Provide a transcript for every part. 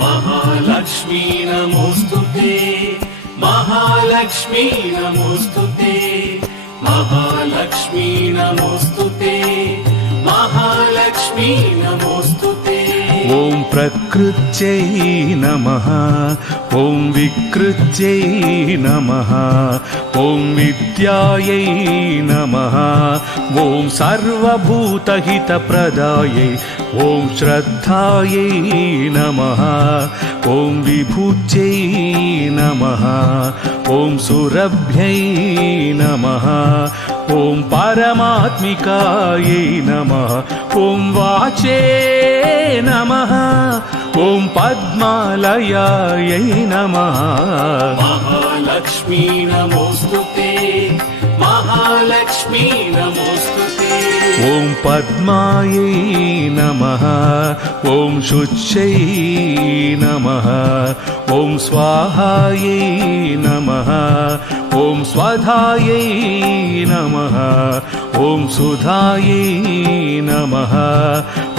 మహాలక్ష్మీ నమోస్తుతే మహాలక్ష్మీ నమోస్తుతే మహాలక్ష్మీ నమోస్తుతే మహాలక్ష్మీ నమోస్తు ॐ प्रकृत्यै नमः ॐ विकृत्यै नमः ॐ विद्यायै नमः ॐ सर्वभूतहितप्रदायै ॐ श्रद्धायै नमः ॐ विभुज्यै नमः ॐ सुरभ्यै नमः ॐ परमात्मिकायै नमः ॐ वाचे నమ ఓం పద్మాలయాయ నమ మహాలక్ష్మీ నమోస్తు మహాలక్ష్మీ నమోస్తు ఓం పద్మాయై నమ ఓం శుచ్చై నమ ఓం స్వాహాయై నమ ఓం స్వధాయై నమ ఓం సుధాయై నమ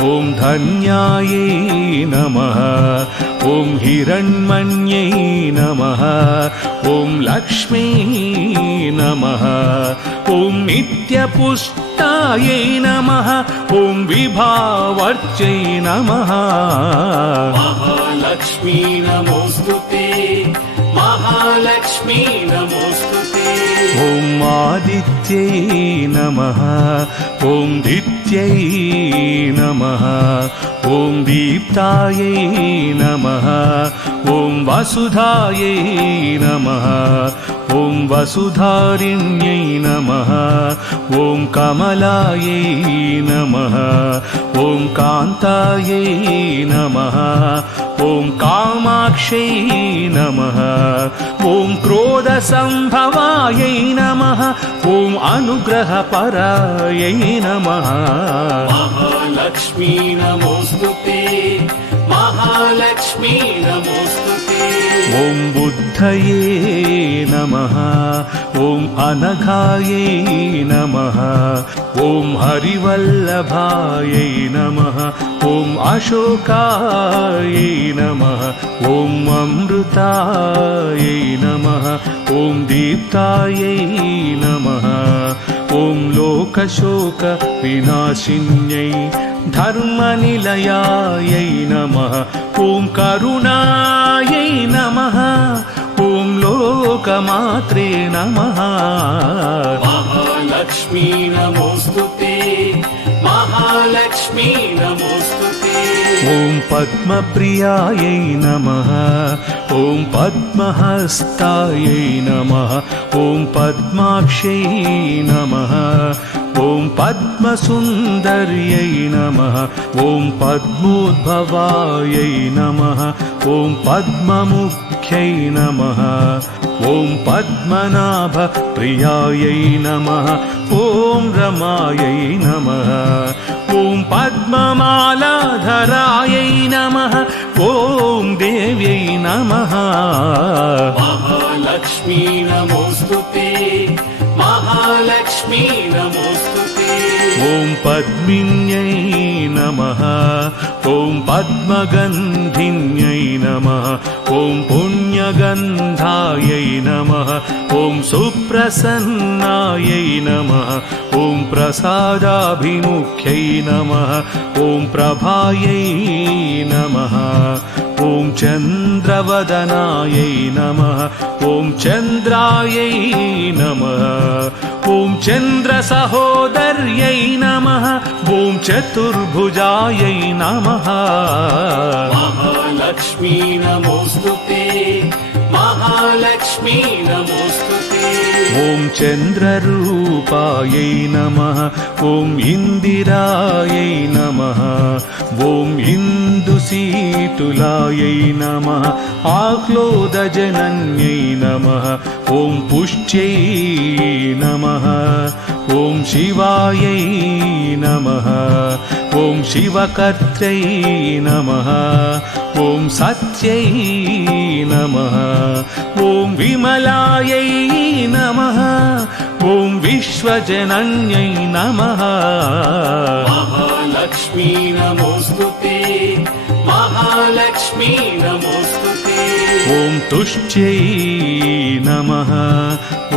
ॐ धन्यायै नमः ॐ हिरण्मन्यै नमः ॐ लक्ष्मी नमः ॐ नित्यपुष्टायै नमः ॐ विभावर्च्यै नमः महालक्ष्मी नमोऽस्तु ते महालक्ष्मी नमोऽस्तु ते ॐ आदित्यै नमः ॐ दित्यै नमः ॐ दीप्तायै नमः ॐ वसुधायै नमः ॐ वसुधारिण्यै नमः ॐ कमलायै नमः ॐ कान्तायै नमः ॐ कामाक्षै नमः ॐ क्रोधसम्भवायै नमः ॐ अनुग्रहपरायै नमः महालक्ष्मी नमोऽस्तु ते महालक्ष्मी नमोऽस्तु ते ॐ बुद्धये नमः ॐ अनघायै नमः ॐ हरिवल्लभायै नमः ॐ अशोकायै नमः ॐ अमृतायै नमः ॐ दीप्तायै नमः ॐ लोकशोकविनाशिन्यै धर्मनिलयायै नमः ॐ करुणायै नमः ॐ लोकमात्रे नमः महालक्ष्मी नमोऽस्तु ते महालक्ष्मी नमोऽस्तु ते ॐ पद्मप्रियायै नमः ॐ पद्महस्तायै नमः ॐ पद्माक्षै नमः ॐ पद्मसुन्दर्यै नमः ॐ पद्मोद्भवायै नमः ॐ पद्ममुख्यै नमः ॐ पद्मनाभप्रियायै नमः ॐ रमायै नमः ॐ पद्ममालाधरायै पद्मिन्यै नमः ॐ पद्मगन्धिन्यै नमः ॐ पुण्यगन्धायै नमः ॐ सुप्रसन्नायै नमः ॐ प्रसादाभिमुख्यै नमः ॐ प्रभायै नमः ॐ चन्द्रवदनायै नमः ॐ चन्द्रायै नमः ॐ चन्द्रसहोदर्यै नमः ॐ चतुर्भुजायै नमः महालक्ष्मी नमोऽस्तु ते महालक्ष्मी नमोऽस्तु ते ॐ चन्द्ररूपायै नमः ॐ इन्दिरायै नमः ॐ इन्दुसीतुलायै नमः आह्लोदजनन्यै नमः ॐ पुष्ट्यै नमः ॐ शिवायै नमः ॐ शिवकर्त्रै नमः ॐ सत्यै नमः ॐ विमलायै नमः ॐ विश्वजनन्यै नमः महालक्ष्मी नमोऽस्तु ॐ तुष्ट्यै नमः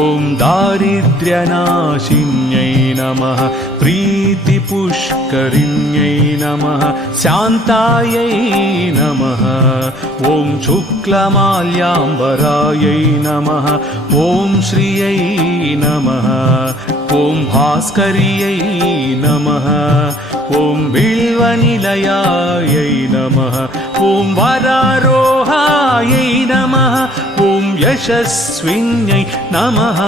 ॐ दारिद्र्यनाशिन्यै नमः प्रीतिपुष्करिण्यै नमः शान्तायै नमः ॐ शुक्लमाल्याम्बरायै नमः ॐ श्रियै नमः ॐ भास्कर्यै नमः ॐ बिल्वनिलयायै नमः ॐ वरारोहायै नमः ॐ यशस्विन्यै नमः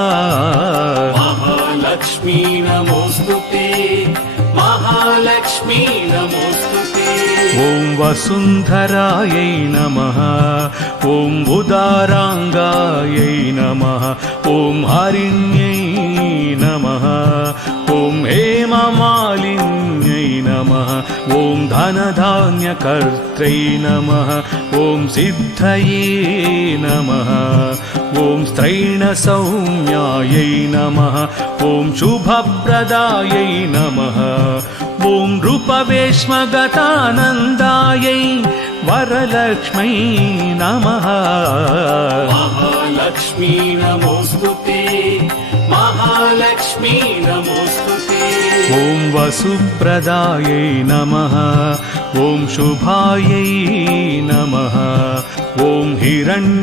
महालक्ष्मी नमोऽस्तु ते महालक्ष्मी ते ॐ वसुन्धरायै नमः। ॐ उदाराङ्गायै नमः। ॐ हरिण्यै नमः। ॐ हेममालिन्यै नमः। ॐ धनधान्यकर्त्रै नमः। ॐ सिद्धये नमः ॐ स्त्रैणसौम्यायै नमः ॐ शुभप्रदायै नमः ॐ रूपवेश्मगतानन्दायै वरलक्ष्मै नमः महालक्ष्मी नमोऽस्तु ते महालक्ष्मी नमोऽस्तु ते ॐ वसुप्रदायै नमः ॐ शुभायै नमः ॐ हिरण्यप्राकारायै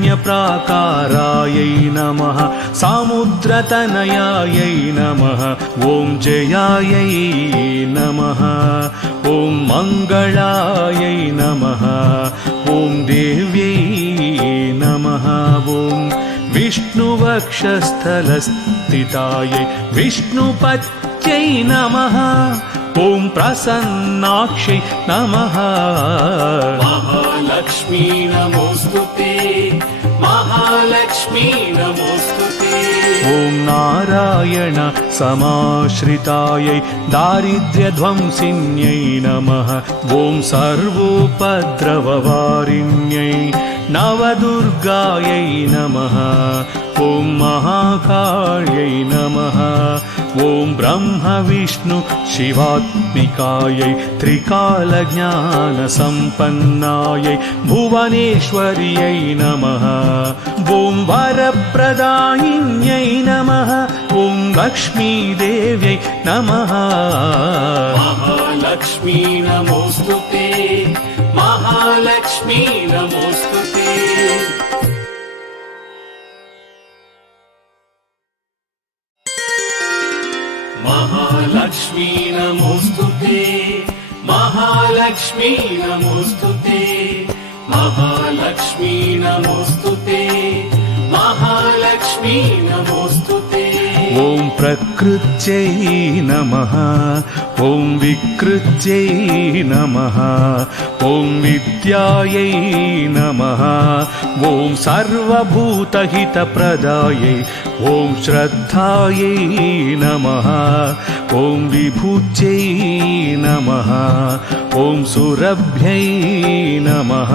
नमः सामुद्रतनयायै नमः ॐ जयायै नमः ॐ मङ्गलायै नमः ॐ देव्यै नमः ॐ विष्णुवक्षस्थलस्थितायै विष्णुपत्यै नमः ఓం ప్రసన్నాక్షి నమ. మహాలక్ష్మీ నమోస్తు మహాలక్ష్మీ నమోస్తు ఓం నారాయణ సమాశ్రితాయై దారిద్ర్యధ్వంసిన్యై నమ. ఓం సర్వోపద్రవవారిణ్యై నవదుర్గాయై నమ. ॐ महाकाळ्यै नमः ॐ ब्रह्मविष्णु शिवात्मिकायै त्रिकालज्ञानसम्पन्नायै भुवनेश्वर्यै नमः ॐ वरप्रदायिन्यै नमः ॐ लक्ष्मीदेव्यै नमः महालक्ष्मी नमोऽस्तु ते महालक्ष्मी नमोऽस्तु మహాలక్ష్మీ నమోస్తు మహాలక్ష్మీ నమోస్తు మహాలక్ష్మీ నమోస్తు మహాలక్ష్మీ నమోస్తు ఓం ప్రకృత్యై నమ ఓం వికృత్యై నమ ఓం విద్యాయై నమ ఓం సర్వభూతహిత ప్రదాయై ॐ सर्वभूतहितप्रदायै ॐ श्रद्धायै नमः ॐ विभूत्यै नमः ॐ सुरभ्यै नमः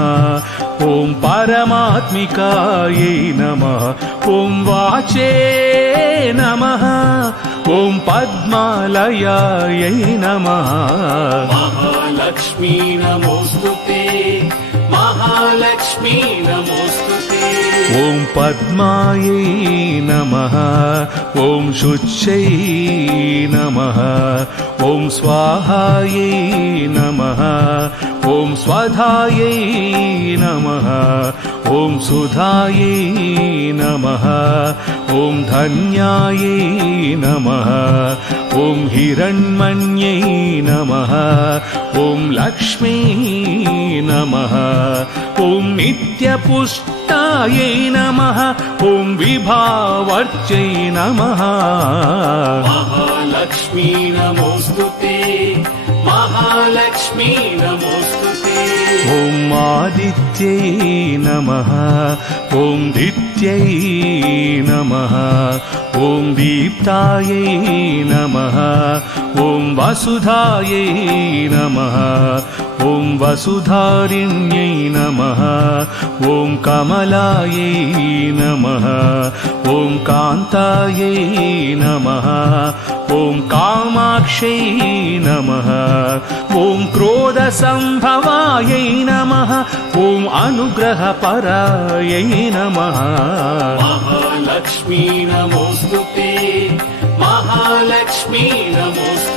ॐ परमात्मिकायै नमः ॐ वाचे नमः ॐ पद्मालयायै नमः महालक्ष्मी नमोऽस्तु ते महालक्ष्मी नमोऽस्तु ते ॐ पद्मायै नमः ॐ शुच्यै नमः ॐ स्वाहायै नमः ॐ स्वधायै नमः ॐ सुधायै नमः ॐ धन्यायै नमः ॐ हिरण्मन्यै नमः ॐ लक्ष्मी नमः ॐ नित्यपुष्टायै नमः ॐ विभावर्च्यै नमः महालक्ष्मी नमोऽस्तु ते महालक्ष्मी नमोऽस्तु ते ॐ आदित्यै नमः ॐ दित्यै नमः ॐ दीप्तायै नमः ॐ वसुधायै नमः ॐ वसुधारिण्यै नमः ॐ कमलायै नमः ॐ कान्तायै नमः ॐ कामाक्षै नमः ॐ क्रोधसम्भवायै नमः ॐ अनुग्रहपरायै नमः महालक्ष्मी नमोऽस्तु ते महालक्ष्मी नमोऽस्तु ते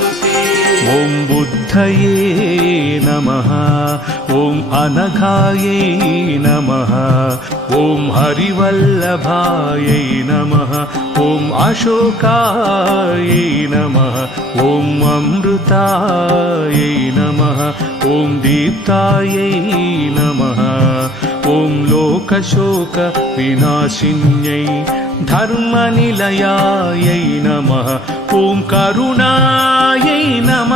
ॐ बुद्धये नमः ॐ अनघायै नमः ॐ हरिवल्लभायै नमः ॐ अशोकायै नमः ॐ अमृतायै नमः ॐ दीप्तायै नमः ॐ लोकशोकविनाशिन्यै ధర్మనిలయాయై నమ ఓం కరుణాయై నమ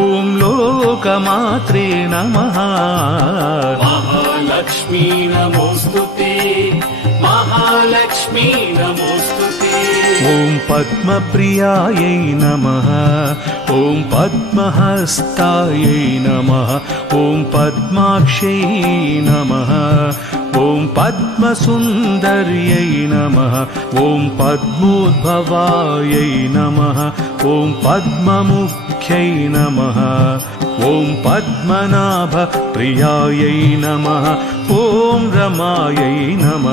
ఓం లోకమాత్రే నమ. మహాలక్ష్మీ నమోస్తు మహాలక్ష్మీ నమోస్తు ఓం పద్మప్రియాయై నమ ఓం పద్మహస్తాయై నమ ఓం పద్మాక్షై నమ ఓం పద్మసుందర్యై నమ. ఓం పద్మోద్భవాయై నమ. ఓం పద్మముఖ్యై నమ. ఓం పద్మనాభ ప్రియాయై నమ. ఓం రమాయై నమ.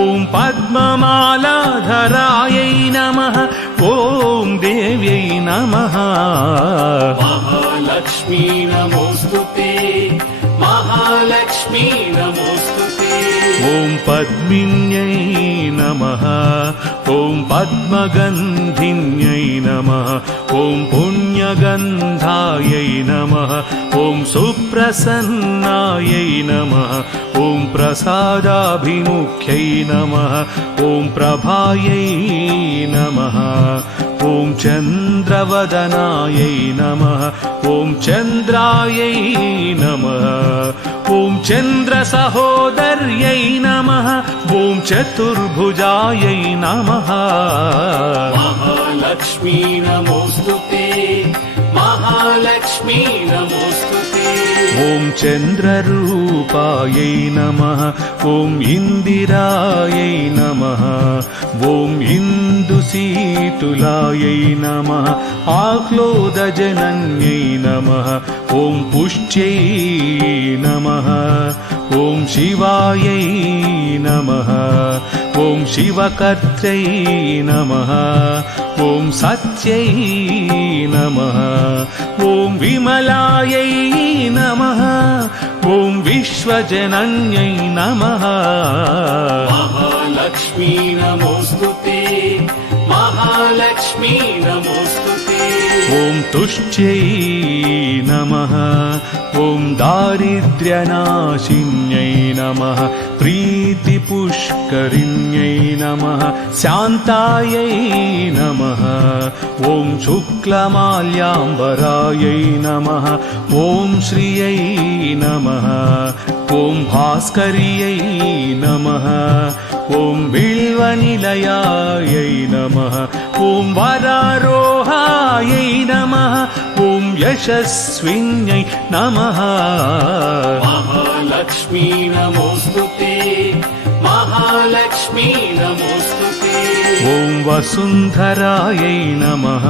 ఓం పద్మమాలాధరాయై నమ. ఓం దేవ్యై నమ. మహాలక్ష్మీ पद्मिन्यै नमः। ॐ पद्मगन्धिन्यै नमः। ॐ पुण्यगन्धायै नमः। ॐ सुप्रसन्नायै नमः। ॐ प्रसादाभिमुख्यै नमः। ॐ प्रभायै नमः। ॐ चन्द्रवदनायै नमः। ॐ चन्द्रायै नमः ॐ चन्द्रसहोदर्यै नमः ॐ चतुर्भुजायै नमः महालक्ष्मी नमोऽस्तु ते महालक्ष्मी नमोऽस्तु ते ॐ चन्द्ररूपायै नमः ॐ इन्दिरायै नमः ॐ इन्दुसीतुलायै नमः आह्लोदजनन्यै नमः ॐ पुष्ट्यै नमः ॐ शिवायै नमः ॐ शिवकर्त्रै नमः ॐ सत्यै नमः ॐ विमलायै नमः ॐ विश्वजनन्यै नमः महालक्ष्मी नमोऽस्तु ते महालक्ष्मी नमोऽस्तु ते ॐ तुष्ट्यै नमः ॐ दारिद्र्यनाशिन्यै नमः प्रीतिपुष्करिण्यै नमः शान्तायै नमः ॐ शुक्लमाल्याम्बरायै नमः ॐ श्रियै नमः ॐ भास्कर्यै नमः ॐ बिल्वनिलयायै नमः ॐ वरारोहायै नमः ॐ यशस्विन्यै नमः महालक्ष्मी नमोऽस्तु ते महालक्ष्मी नमोऽस्तु ते ॐ वसुन्धरायै नमः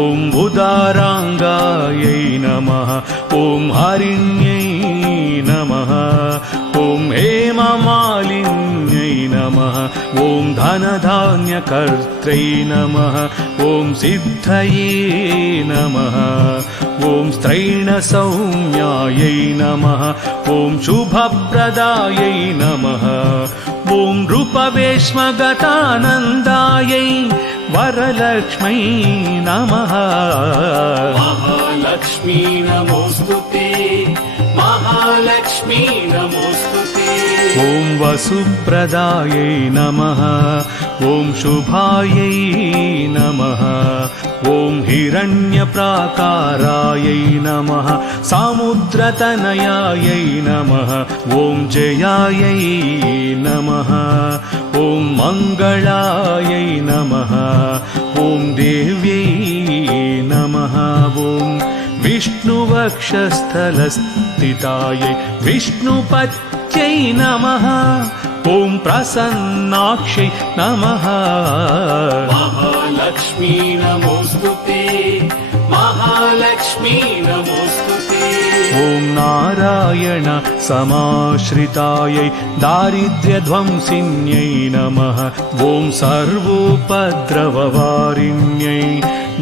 ॐ उदाराङ्गायै नमः ॐ हरिण्यै नमः ॐ धनधान्यकर्त्रै नमः ॐ सिद्धये नमः ॐ स्त्रैणसौम्यायै नमः ॐ शुभप्रदायै नमः ॐ रूपवेश्मगतानन्दायै वरलक्ष्मै नमः महालक्ष्मी नमोऽस्तु ते महालक्ष्मी नमोऽस्तु ते ॐ वसुप्रदायै नमः। ॐ शुभायै नमः। ॐ हिरण्यप्राकारायै नमः। सामुद्रतनयायै नमः। ॐ जयायै नमः। ॐ मङ्गलायै नमः। ॐ देव्यै नमः। ॐ विष्णुवक्षस्थलस्थितायै विष्णुपत्यै नमः ॐ प्रसन्नाक्षै नमः महालक्ष्मी नमोऽस्तु ते महालक्ष्मी नमोऽस्तु ते ॐ नारायण समाश्रितायै दारिद्र्यध्वंसिन्यै नमः ॐ सर्वोपद्रववारिण्यै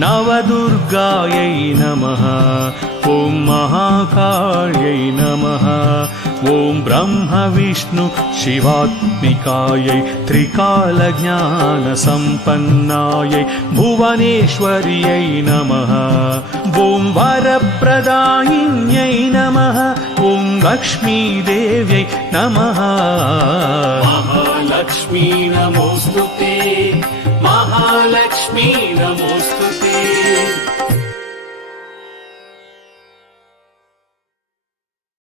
नवदुर्गायै नमः ॐ महाकाळ्यै नमः ॐ ब्रह्मविष्णु शिवात्मिकायै त्रिकालज्ञानसम्पन्नायै भुवनेश्वर्यै नमः ॐ वरप्रदायिन्यै नमः ॐ लक्ष्मीदेव्यै नमः महालक्ष्मी नमोऽस्तु ते महालक्ष्मी नमोऽस्तु